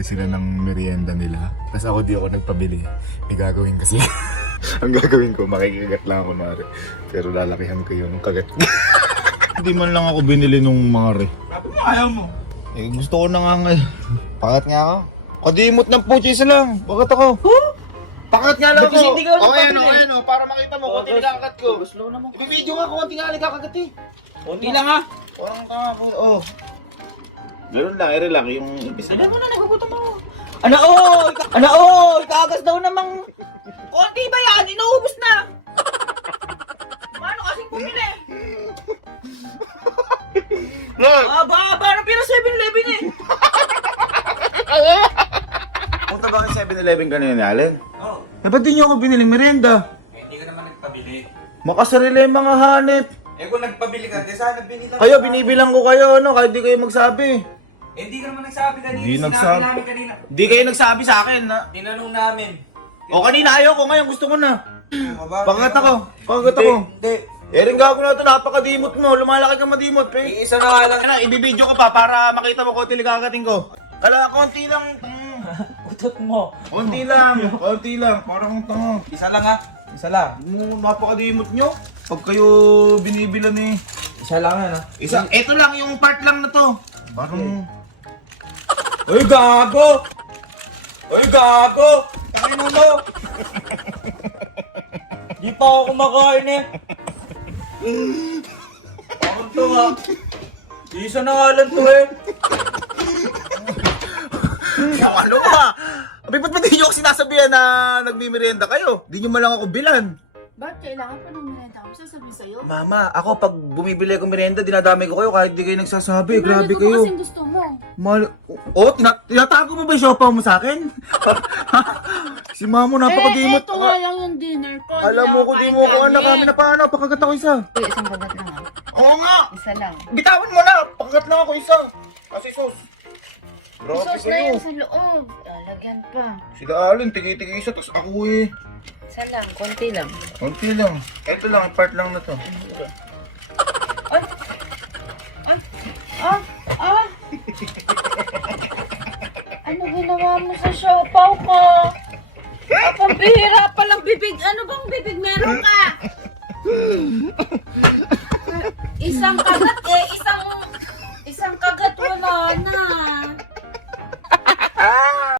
bumibili sila ng merienda nila. Tapos ako di ako nagpabili. May gagawin kasi. Ang gagawin ko, makikagat lang ako mare. Pero lalakihan ko yung kagat ko. Hindi man lang ako binili nung mare. Sabi mo, ayaw mo. Eh, gusto ko na nga ngayon. Pakat nga ako. Kadimot ng puchis lang. Bakit ako? Huh? Pakat nga lang Ba't kasi ako. hindi ka nagpabili? Ayan o. Para makita mo, konti nagkakagat ko. Slow naman. Ibibidyo nga, konti nga nagkakagat eh. Kunti lang ha. Parang tanga po. Oh. Ganun lang, ere lang. Yung impisa Sabi mo na, nagugutom ako. Ano, ikagas daw namang konti ba yan? Inuubos na. Paano kasing bumili? Look! Parang pira 7-Eleven eh. Punta ba kayo 7-Eleven kanina, Allen? Oo. Eh, ba't di nyo ako binili merienda? Hindi ka naman nagpabili. Makasarili yung mga hanip. Eh kung nagpabili ka, di sana binila. Kayo, binibilang ko kayo, ano, kahit di kayo magsabi. Eh hindi ka naman nagsabi kanina. Hindi Sinabi nagsabi. namin kanina. Di kayo nagsabi sa akin, na. Tinanong namin. O kanina ayoko, ngayon gusto ko na. Pangat ako. Hindi. Eh, rin gago na ito, napakadimot mo. Lumalaki ka madimot, pe. Isa na nga lang. Kaya ibibidyo ko pa para makita mo konti ligagating ko. Kala, konti lang. Utot mo. Konti lang. Parang tanga. Isa lang ha. Isa lang. Napakadimot nyo. Pag kayo binibilan eh. Isa lang yan ha. Ito lang, yung part lang na to. Parang... Uy, gago! Tangin mo! Di pa ako kumakain eh. Bakit to ha? Isa na nga lang to eh. Ano ka? Abi, ba't ba di nyo ako sinasabihan na nagmimerienda kayo? Di nyo malang ako bilan. Ba't kailangan pa ng merienda ko? Sasabihin sa'yo? Mama, ako pag bumibili ako merienda, dinadamay ko kayo kahit di kayo nagsasabi. Grabe Ko kayo. kasing gusto mo. Tinatago mo ba yung siopaw mo sa akin? Si Mamo, napakadimot. Eto nga lang yung dinner ko. Alam mo ko, di mo ko anak kami na paano. Pakagat ako isa. Uy, isang kagat lang ah. Oo nga! Isa lang. Bitawan mo na! Pakagat lang ako isa. Kasi sus. Grabe Isos na kayo. yun sa loob. Lalagyan pa. Sila Alin, tigi-tigi isa, tapos ako eh. Isa lang, konti lang. Konti lang. Ito lang, part lang na to. Ay! Ah! Ano ginawa mo sa siopaw ko? Pambihira palang bibig. Ano bang bibig meron ka?